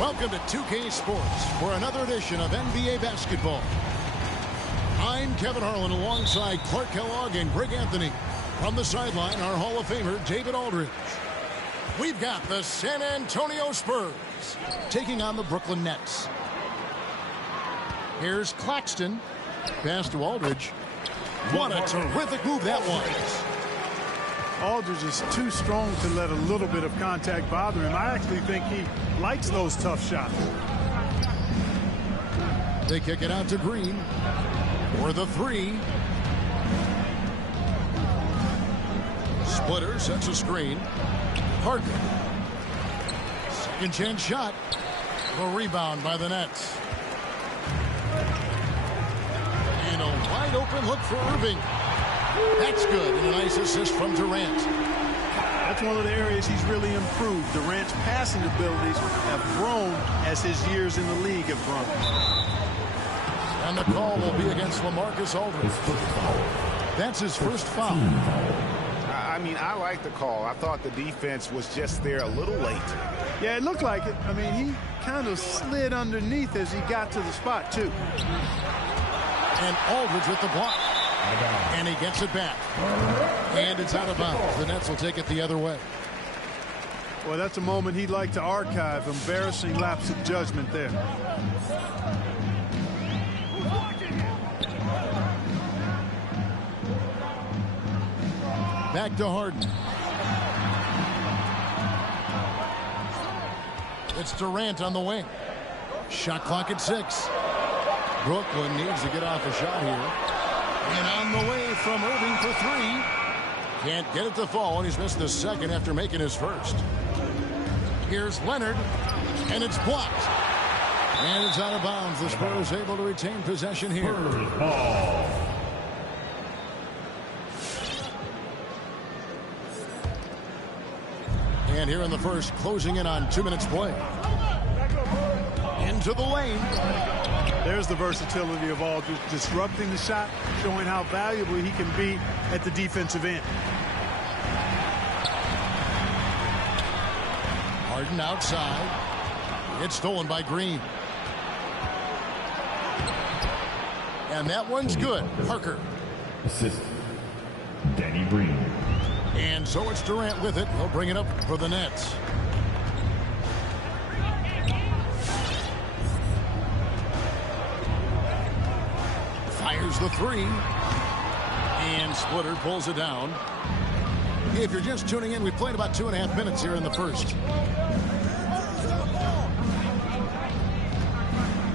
Welcome to 2K Sports for another edition of NBA basketball. I'm Kevin Harlan alongside Clark Kellogg and Greg Anthony. From the sideline, our Hall of Famer, David Aldridge. We've got the San Antonio Spurs taking on the Brooklyn Nets. Here's Claxton. Pass to Aldridge. What a terrific move that was. Aldridge is too strong to let a little bit of contact bother him. I actually think he likes those tough shots. They kick it out to Green for the three. Splitter sets a screen. Parker. Second chance shot. The rebound by the Nets. And a wide open look for Irving. That's good, and a nice assist from Durant. That's one of the areas he's really improved. Durant's passing abilities have grown as his years in the league have grown. And the call will be against LaMarcus Aldridge. That's his first foul. I mean, I like the call. I thought the defense was just there a little late. Yeah, it looked like it. I mean, he kind of slid underneath as he got to the spot, too. And Aldridge with the block. And he gets it back. And it's out of bounds. The Nets will take it the other way. Well, that's a moment he'd like to archive. Embarrassing lapse of judgment there. Back to Harden. It's Durant on the wing. Shot clock at 6. Brooklyn needs to get off a shot here. And on the way from Irving for 3. Can't get it to fall, and he's missed the second after making his first. Here's Leonard, and it's blocked. And it's out of bounds. The Spurs able to retain possession here. And here in the first, closing in on 2 minutes play. Into the lane. There's the versatility of Aldridge, disrupting the shot, showing how valuable he can be at the defensive end. Harden outside. It's stolen by Green. And that one's good. Parker. Assist. Danny Green. And so it's Durant with it. He'll bring it up for the Nets. Fires the 3. And Splitter pulls it down. If you're just tuning in, we've played about 2.5 minutes here in the first.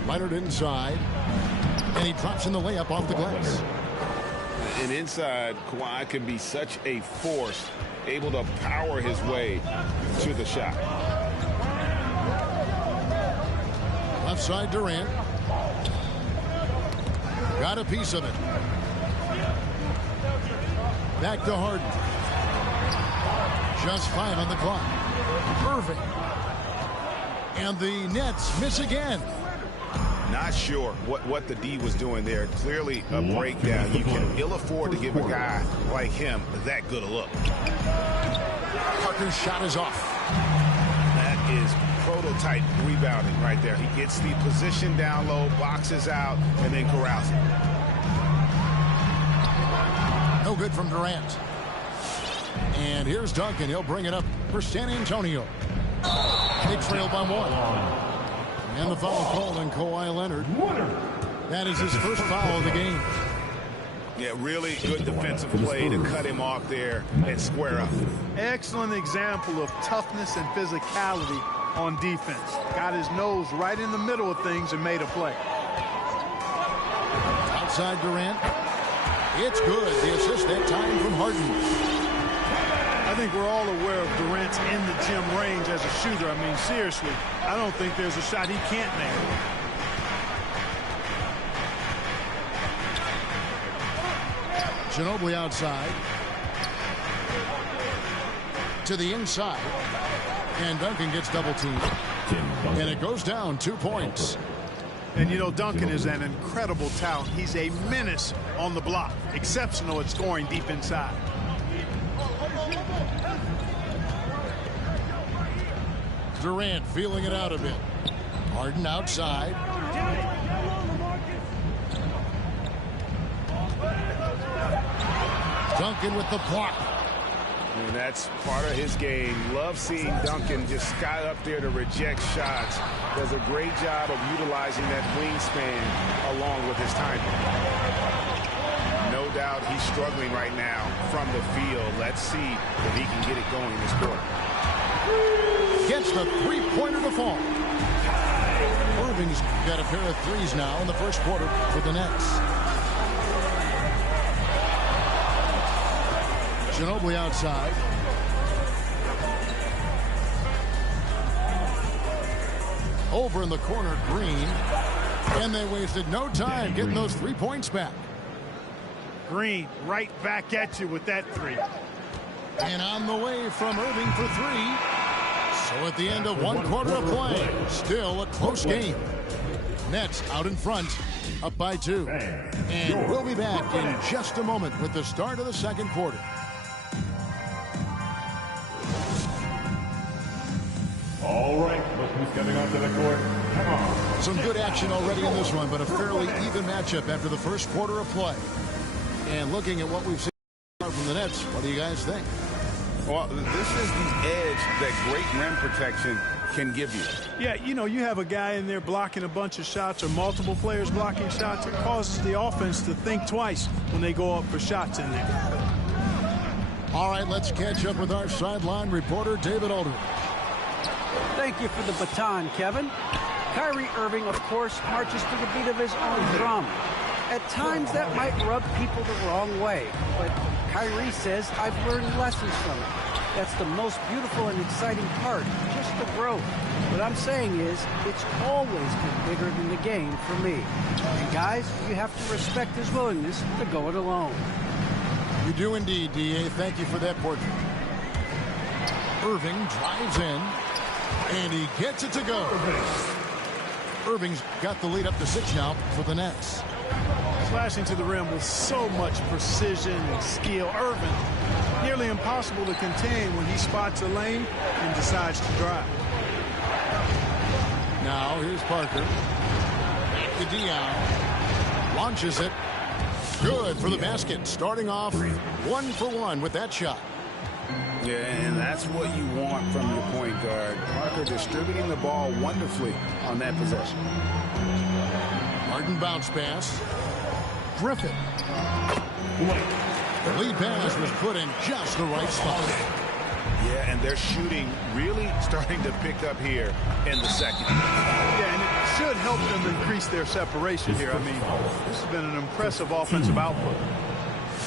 Leonard inside. And he drops in the layup off the glass. And inside, Kawhi can be such a force, able to power his way to the shot. Left side, Durant. Got a piece of it. Back to Harden. Just 5 on the clock. Irving. And the Nets miss again. Not sure what the D was doing there. Clearly a breakdown. You can ill afford to give a guy like him that good a look. Parker's shot is off. That is prototype rebounding right there. He gets the position down low, boxes out, and then corrals it. No good from Durant. And here's Duncan. He'll bring it up for San Antonio. They trail by 1. And the foul called on Kawhi Leonard. That is his first foul of the game. Yeah, really good defensive play to cut him off there and square up. Excellent example of toughness and physicality on defense. Got his nose right in the middle of things and made a play. Outside Durant. It's good. The assist that time from Harden. I think we're all aware of Durant's in-the-gym range as a shooter. I mean, seriously, I don't think there's a shot he can't make. Ginobili outside. To the inside. And Duncan gets double-teamed. And it goes down 2 points. And, you know, Duncan is an incredible talent. He's a menace on the block. Exceptional at scoring deep inside. Durant feeling it out a bit. Harden outside. Duncan with the block. And that's part of his game. Love seeing Duncan just sky up there to reject shots. Does a great job of utilizing that wingspan along with his timing. No doubt he's struggling right now from the field. Let's see if he can get it going this quarter. Gets the three-pointer to fall. Irving's got a pair of threes now in the first quarter for the Nets. Ginobili outside. Over in the corner, Green. And they wasted no time getting those 3 points back. Green right back at you with that three. And on the way from Irving for three. So at the end of one quarter of play, still a close game. Nets out in front, up by 2. And we'll be back in just a moment with the start of the second quarter. All right, look who's coming onto the court. Come on. Some good action already in this one, but a fairly even matchup after the first quarter of play. And looking at what we've seen from the Nets, what do you guys think? Well, this is the edge that great rim protection can give you. Yeah, you know, you have a guy in there blocking a bunch of shots or multiple players blocking shots. It causes the offense to think twice when they go up for shots in there. All right, let's catch up with our sideline reporter, David Aldridge. Thank you for the baton, Kevin. Kyrie Irving, of course, marches to the beat of his own drum. At times, that might rub people the wrong way, but Kyrie says, I've learned lessons from it. That's the most beautiful and exciting part, just the growth. What I'm saying is, it's always been bigger than the game for me. And guys, you have to respect his willingness to go it alone. You do indeed, D.A. Thank you for that portrait. Irving drives in, and he gets it to go. Irving's got the lead up to 6 now for the Nets. Slashing to the rim with so much precision and skill. Irving, nearly impossible to contain when he spots a lane and decides to drive. Now here's Parker. Back to Dion. Launches it. Good for the basket. Starting off 1 for 1 with that shot. Yeah, and that's what you want from your point guard. Parker distributing the ball wonderfully on that possession. Harden bounce pass. Griffin. The lead pass was put in just the right spot. Yeah, and their shooting really starting to pick up here in the second. Yeah, and it should help them increase their separation here. I mean, this has been an impressive offensive output.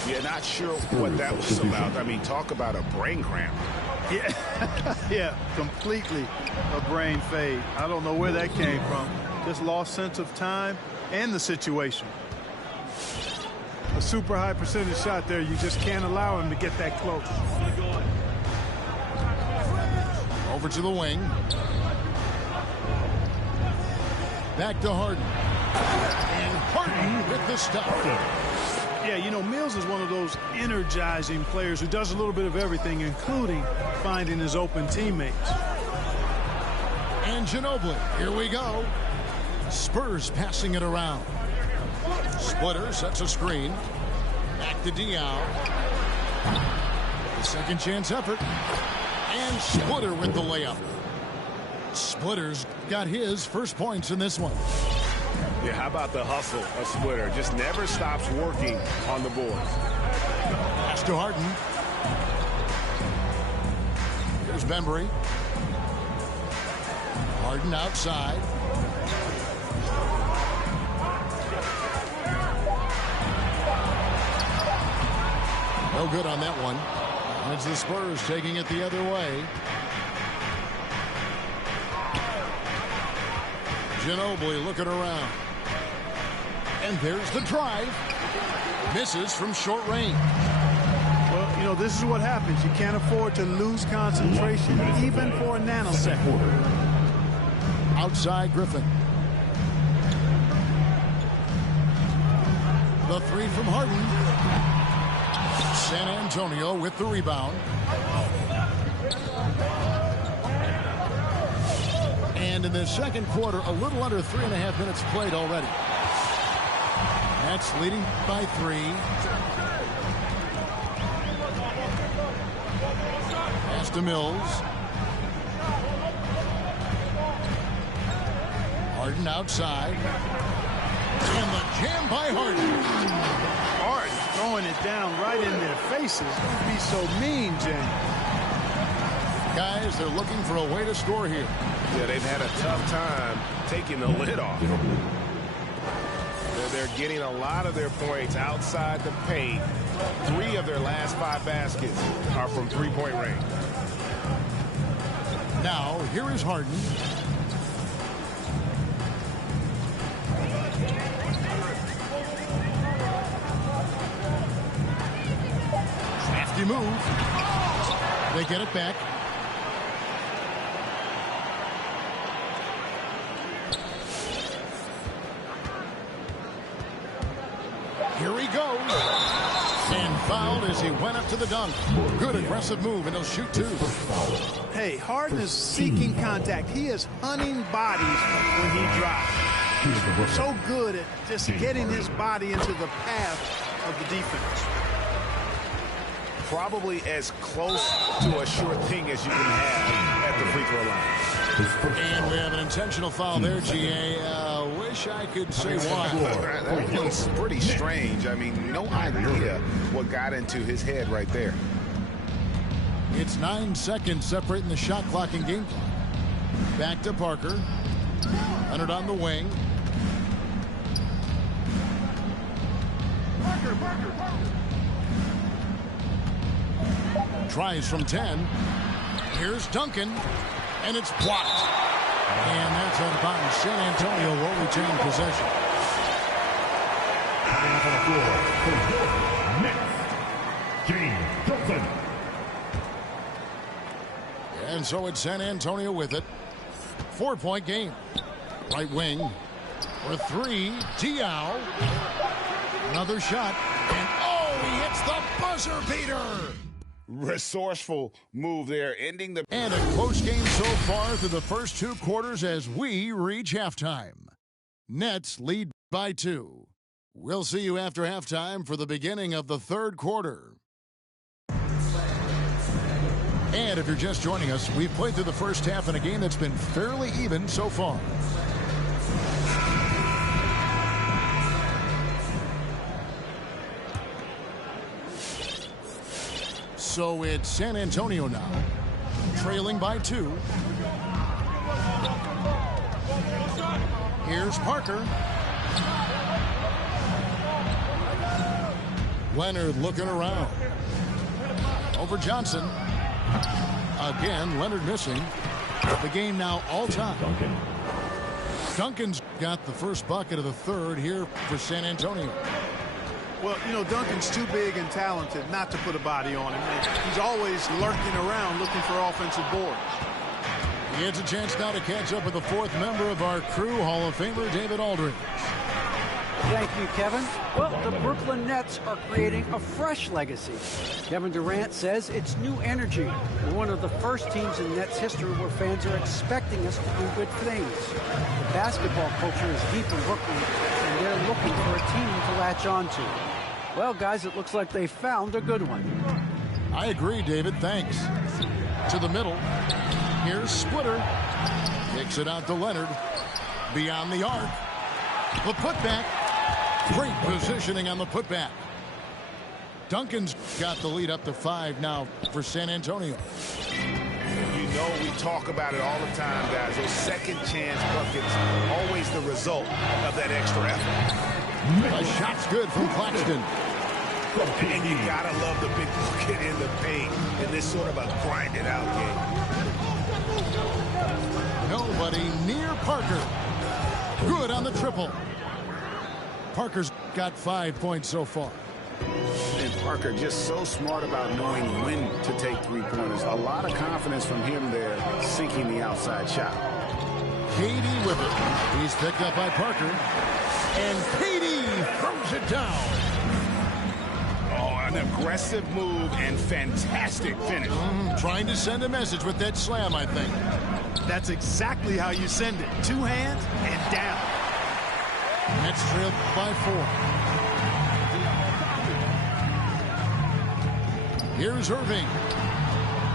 Yeah, not sure what that was about. I mean, talk about a brain cramp. Yeah, yeah, completely a brain fade. I don't know where that came from. Just lost sense of time and the situation. A super high percentage shot there. You just can't allow him to get that close. Over to the wing. Back to Harden. And Harden with the stop. Yeah, you know, Mills is one of those energizing players who does a little bit of everything, including finding his open teammates. And Ginobili, here we go. Spurs passing it around. Splitter sets a screen. Back to Dion. The second chance effort. And Splitter with the layup. Splitter's got his first points in this one. Yeah, how about the hustle of Splitter? Just never stops working on the board. Pass to Harden. Here's Bembry. Harden outside. No good on that one. And it's the Spurs taking it the other way. Ginobili looking around. And there's the drive. Misses from short range. Well, you know, this is what happens. You can't afford to lose concentration even for a nanosecond. Outside Griffin. The three from Harden. San Antonio with the rebound. And in the second quarter, a little under 3.5 minutes played already. Nets leading by 3. Pass to Mills. Harden outside. And the jam by Harden. Harden throwing it down right in their faces. Don't be so mean, James. Guys, they're looking for a way to score here. Yeah, they've had a tough time taking the lid off. They're getting a lot of their points outside the paint. 3 of their last 5 baskets are from three-point range. Now, here is Harden. Crafty move. They get it back. Here he goes. And fouled as he went up to the dunk. Good aggressive move, and he'll shoot 2. Hey, Harden is seeking contact. He is hunting bodies when he drives. So good at just getting his body into the path of the defense. Probably as close to a sure thing as you can have at the free throw line. And we have an intentional foul there, GA. Wish I could say why. That feels pretty strange. I mean, no idea what got into his head right there. It's 9 seconds separating the shot clock and game clock. Back to Parker. Leonard on the wing. Tries from 10. Here's Duncan. And it's blocked. And that's out of bounds. San Antonio will retain possession. And so it's San Antonio with it. 4-point game. Right wing. For 3. Diaw. Another shot. And oh, he hits the buzzer beater. Resourceful move there, ending the... And a close game so far through the first 2 quarters as we reach halftime. Nets lead by 2. We'll see you after halftime for the beginning of the 3rd quarter. And if you're just joining us, we've played through the first half in a game that's been fairly even so far. So it's San Antonio now, trailing by 2. Here's Parker. Leonard looking around. Over Johnson. Again, Leonard missing. The game now all time. Duncan's got the first bucket of the 3rd here for San Antonio. Well, you know, Duncan's too big and talented not to put a body on him. He's always lurking around looking for offensive boards. He gets a chance now to catch up with the 4th member of our crew, Hall of Famer David Aldridge. Thank you, Kevin. Well, the Brooklyn Nets are creating a fresh legacy. Kevin Durant says it's new energy. We're one of the first teams in Nets history where fans are expecting us to do good things. The basketball culture is deep in Brooklyn, and they're looking for a team to latch on to. Well, guys, it looks like they found a good one. I agree, David. Thanks. To the middle. Here's Splitter. Kicks it out to Leonard. Beyond the arc. The putback. Great positioning on the putback. Duncan's got the lead up to 5 now for San Antonio. You know we talk about it all the time, guys. Those second chance buckets, always the result of that extra effort. A shot's good from Claxton. And you gotta love the big bucket in the paint in this sort of a grinded out game. Nobody near Parker. Good on the triple. Parker's got 5 points so far. And Parker just so smart about knowing when to take three-pointers. A lot of confidence from him there, sinking the outside shot. KD with it. He's picked up by Parker. And KD throws it down. Oh, a An aggressive move and fantastic finish. Trying to send a message with that slam, I think. That's exactly how you send it. Two hands and down. Nets trailed by 4. Here's Irving.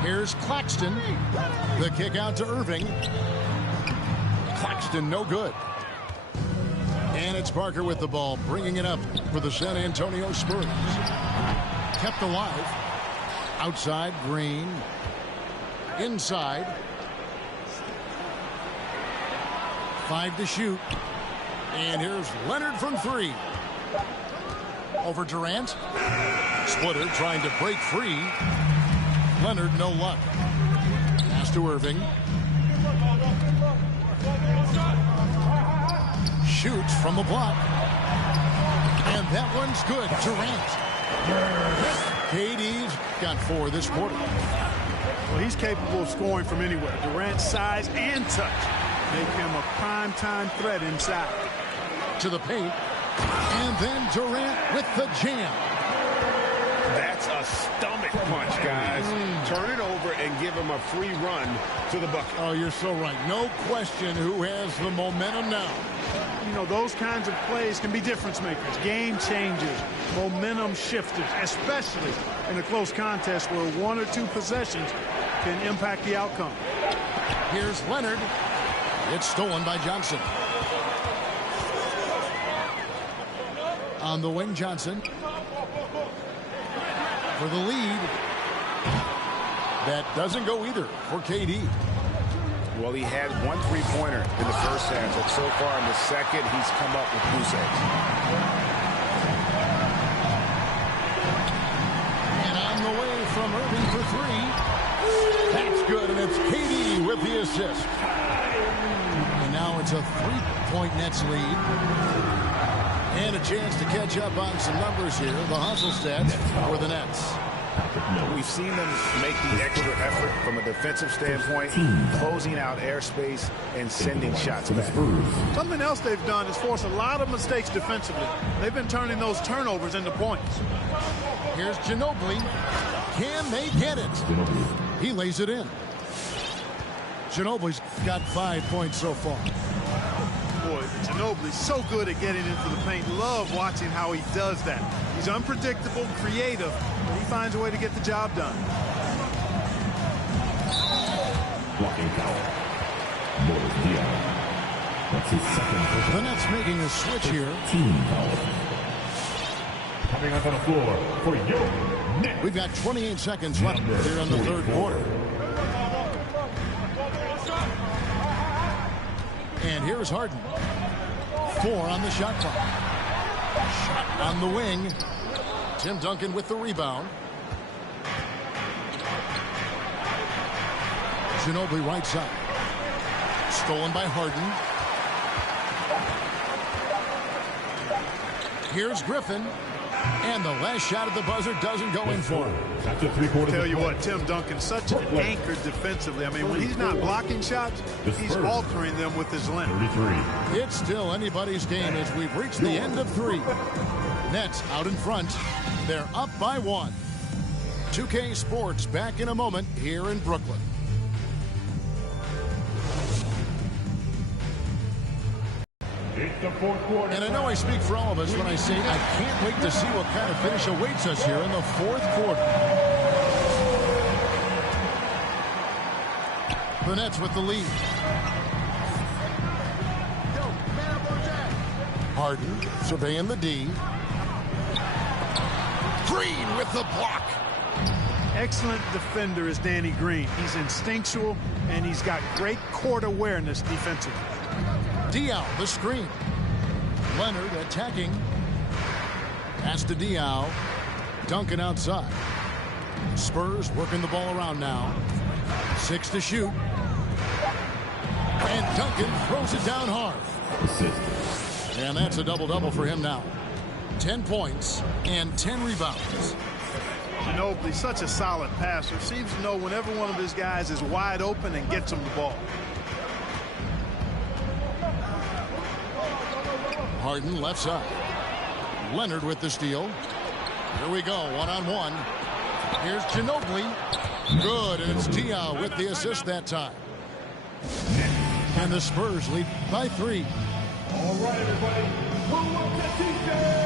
Here's Claxton. The kick out to Irving. Claxton no good. And it's Parker with the ball, bringing it up for the San Antonio Spurs. Kept alive. Outside, Green. Inside. 5 to shoot. And here's Leonard from 3. Over Durant. Splitter trying to break free. Leonard, no luck. Pass to Irving. Shoots from the block. And that one's good. Durant. KD's got 4 this quarter. Well, he's capable of scoring from anywhere. Durant's size and touch make him a prime-time threat inside. To the paint. And then Durant with the jam. That's a stomach punch, guys. Turn it over and give him a free run to the bucket. Oh, you're so right. No question who has the momentum now. You know, those kinds of plays can be difference makers, game changers, momentum shifters, especially in a close contest where 1 or 2 possessions can impact the outcome. Here's Leonard. It's stolen by Johnson. On the wing, Johnson. For the lead. That doesn't go either for KD. Well, he had 1 3-pointer in the first half, but so far in the second, he's come up with goose eggs. And on the way from Irving for 3. That's good, and it's KD with the assist. And now it's a 3-point Nets lead. And a chance to catch up on some numbers here. The hustle stats for the Nets. We've seen them make the extra effort from a defensive standpoint, closing out airspace and sending shots back. Something else they've done is force a lot of mistakes defensively. They've been turning those turnovers into points. Here's Ginobili. Can they get it? He lays it in. Ginobili's got 5 points so far. Boy, Ginobili's so good at getting into the paint. Love watching how he does that. He's unpredictable, creative, and he finds a way to get the job done. Blocking foul. That's his second. The Nets making a switch here. Team foul. Coming up on the floor for your Nets. We've got 28 seconds left here in the third quarter. And here's Harden. 4 on the shot clock. Shot on the wing. Tim Duncan with the rebound. Ginobili right side. Stolen by Harden. Here's Griffin. And the last shot at the buzzer doesn't go in for him. That's a 3-quarter. Tell you what, Tim Duncan's such an anchor defensively. I mean, when he's not blocking shots, he's altering them with his length. 33. It's still anybody's game as we've reached the end of 3. Nets out in front. They're up by 1. 2K Sports back in a moment here in Brooklyn. It's the fourth quarter. And I know I speak for all of us when I say I can't wait to see what kind of finish awaits us here in the fourth quarter. The Nets with the lead. Harden surveying the D. Green with the block. Excellent defender is Danny Green. He's instinctual, and he's got great court awareness defensively. Diaw, the screen. Leonard attacking. Pass to Diaw. Duncan outside. Spurs working the ball around now. 6 to shoot. And Duncan throws it down hard. And that's a double-double for him now. 10 points and 10 rebounds. Ginobili, such a solid passer. Seems to know whenever one of his guys is wide open and gets him the ball. Harden left side. Leonard with the steal. Here we go, one-on-one. Here's Ginobili. Good, and it's Diaw with the assist that time. And the Spurs lead by 3. All right, everybody. Who wants a t-shirt?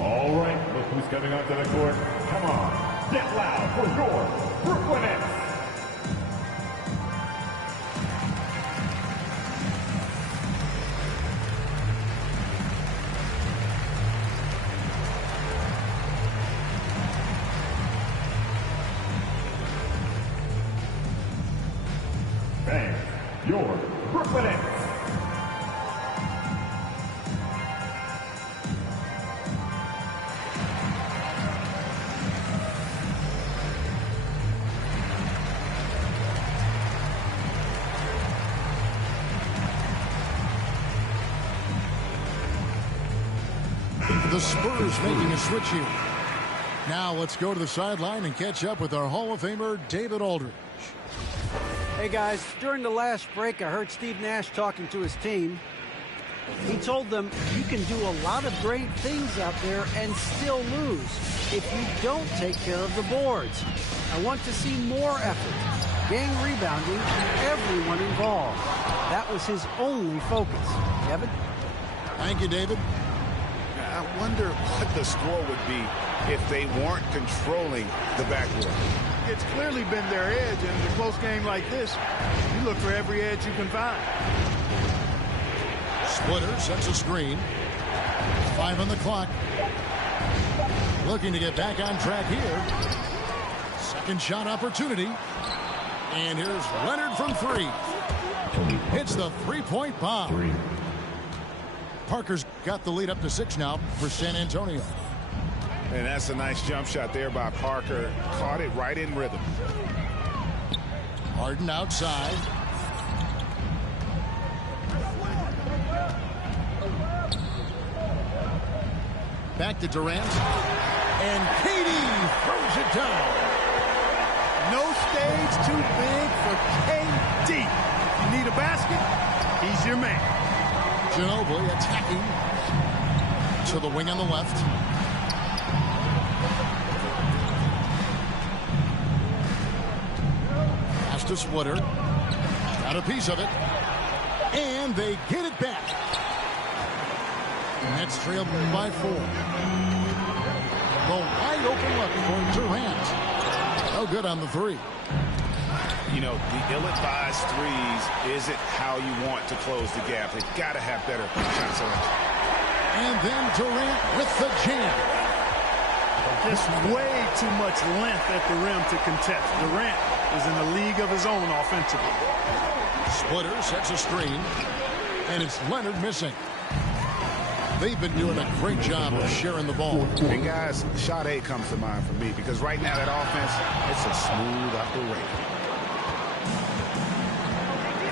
All right, look who's coming onto the court. Come on, get loud for your Brooklyn Nets. And your Brooklyn Nets. The Spurs making a switch here. Now let's go to the sideline and catch up with our Hall of Famer, David Aldridge. Hey guys, during the last break, I heard Steve Nash talking to his team. He told them, you can do a lot of great things out there and still lose if you don't take care of the boards. I want to see more effort, gang rebounding, everyone involved. That was his only focus. Kevin? Thank you, David. I wonder what the score would be if they weren't controlling the backboard. It's clearly been their edge, and in a close game like this, you look for every edge you can find. Splitter sets a screen. 5 on the clock. Looking to get back on track here. Second shot opportunity. And here's Leonard from 3. Hits the three-point bomb. Parker's got the lead up to 6 now for San Antonio. And that's a nice jump shot there by Parker. Caught it right in rhythm. Harden outside. Back to Durant. And Katie throws it down. No stage too big for KD. If you need a basket, he's your man. Ginobili attacking to the wing on the left. Pass to Splitter. Got a piece of it. And they get it back. Nets trailed by 4. The wide open look for Durant. No good on the 3. You know, the ill-advised threes isn't how you want to close the gap. They've got to have better shot selection. And then Durant with the jam. Just way too much length at the rim to contest. Durant is in a league of his own offensively. Splitter sets a screen, and it's Leonard missing. They've been doing a great job of sharing the ball. And guys, shot 8 comes to mind for me because right now that offense, it's a smooth operation.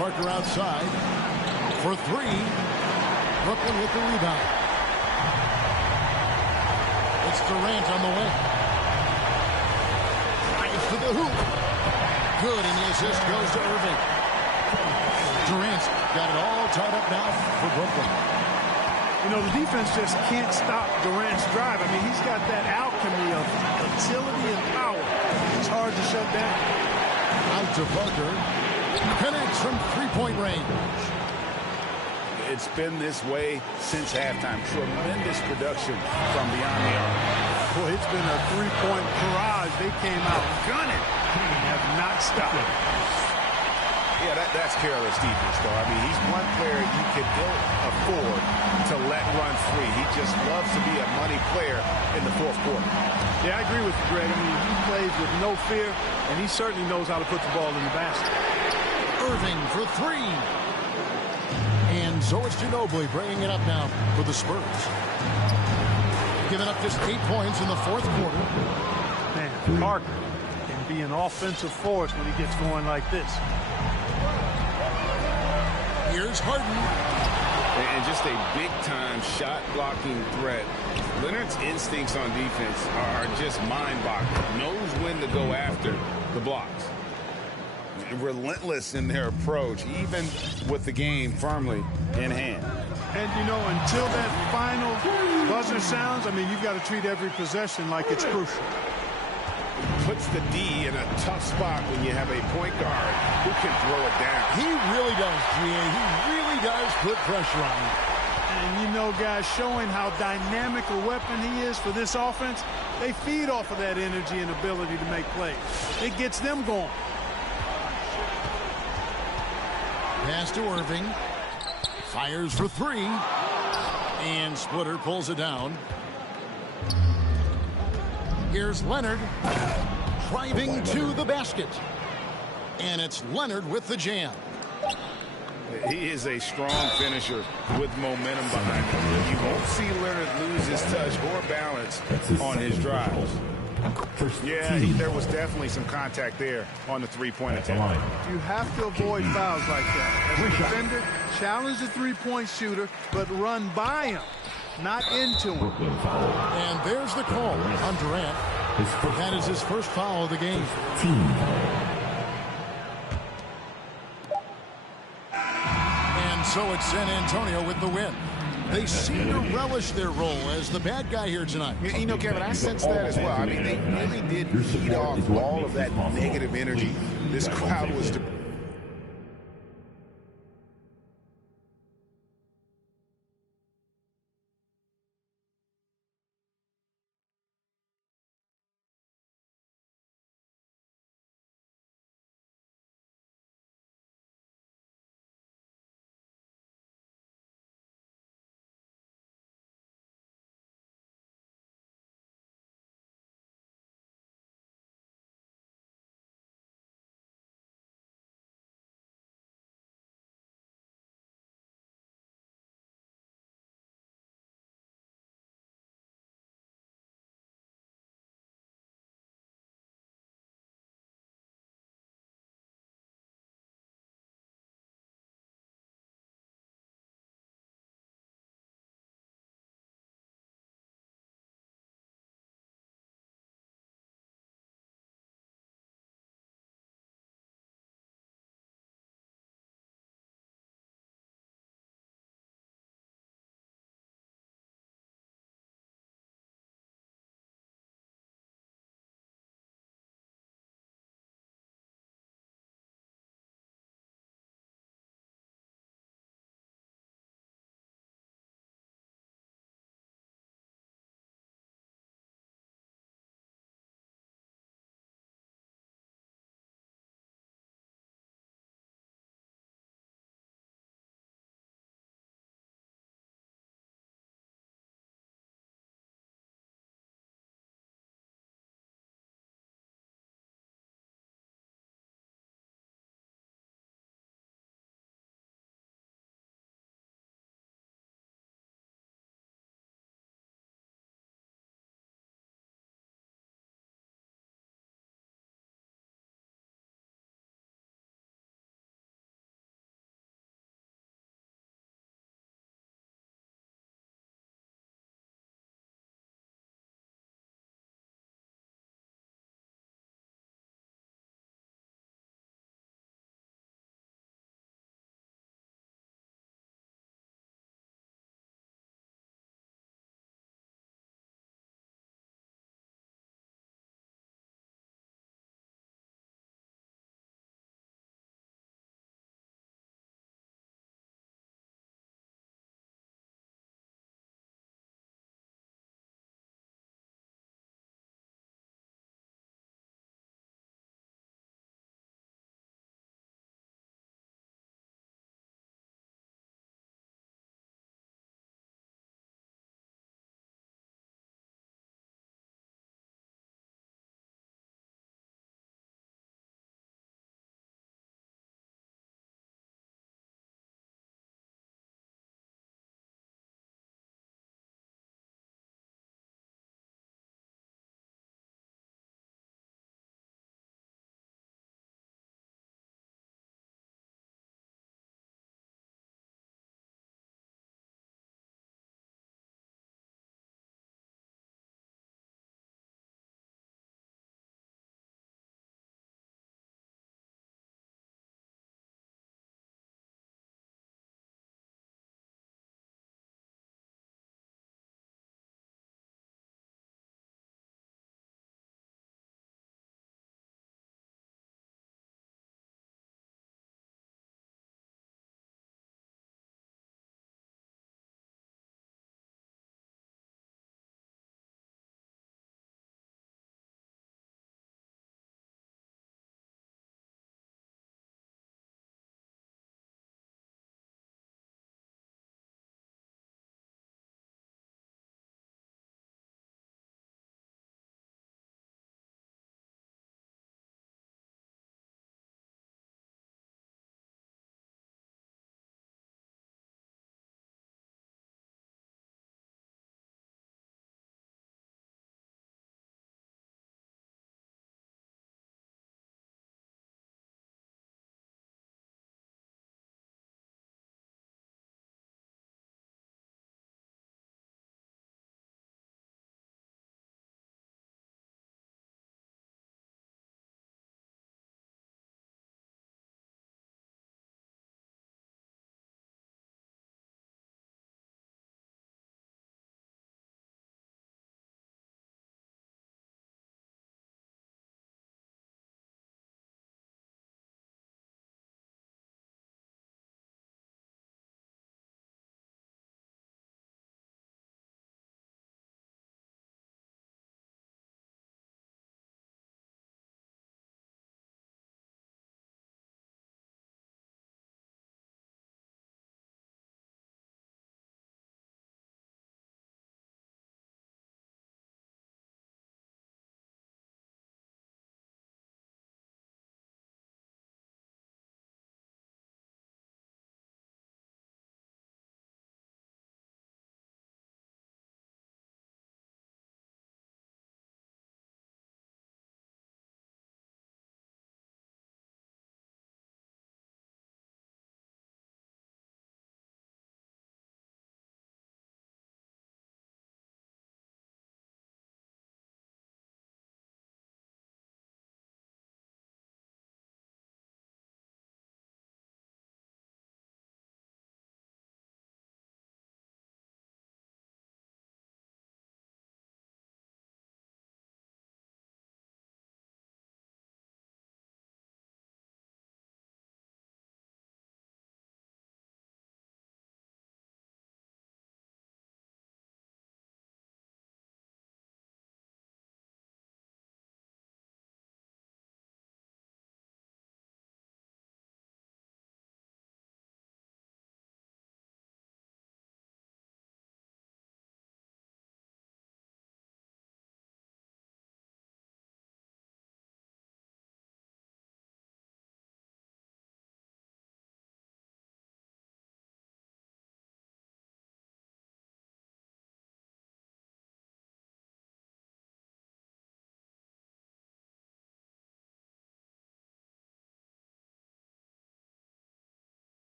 Parker outside for 3. Brooklyn with the rebound. It's Durant on the wing. Drives to the hoop. Good, and the assist goes to Irving. Durant's got it all tied up now for Brooklyn. You know, the defense just can't stop Durant's drive. I mean, he's got that alchemy of agility and power. It's hard to shut down. Out to Parker. Connects from 3-point range. It's been this way since halftime. Tremendous production from beyond the arc. Boy, it's been a 3-point barrage. They came out gunning and have not stopped. Yeah, that's careless defense, though. I mean, he's one player you can ill afford to let run free. He just loves to be a money player in the fourth quarter. Yeah, I agree with you, Greg. I mean, he plays with no fear, and he certainly knows how to put the ball in the basket. Irving for 3. And so it's Ginobili bringing it up now for the Spurs. Giving up just 8 points in the fourth quarter. Man, Parker can be an offensive force when he gets going like this. Here's Harden. and just a big-time shot-blocking threat. Leonard's instincts on defense are just mind-boggling. Knows when to go after the blocks. Relentless in their approach, even with the game firmly in hand. And, you know, until that final buzzer sounds, I mean, you've got to treat every possession like it's crucial. Puts the D in a tough spot when you have a point guard who can throw it down. He really does, GA. He really does put pressure on him. And, you know, guys, showing how dynamic a weapon he is for this offense, they feed off of that energy and ability to make plays. It gets them going. Pass to Irving. Fires for three. And Splitter pulls it down. Here's Leonard driving to the basket. And it's Leonard with the jam. He is a strong finisher with momentum behind him. You won't see Leonard lose his touch or balance on his drives. Yeah, there was definitely some contact there on the three-point attempt. You have to avoid fouls like that. As a defender, challenge the three-point shooter, but run by him, not into him. And there's the call on Durant. That is his first foul of the game. And so it's San Antonio with the win. They seem to relish their role as the bad guy here tonight. You know, Kevin, I sense that as well. I mean, they really did feed off all of that negative energy. This crowd was